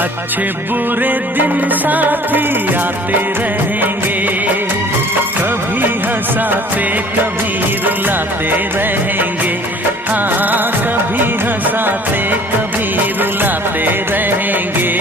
अच्छे बुरे दिन साथी आते रहेंगे, कभी हंसाते कभी रुलाते रहेंगे। हाँ, कभी हंसाते कभी रुलाते रहेंगे।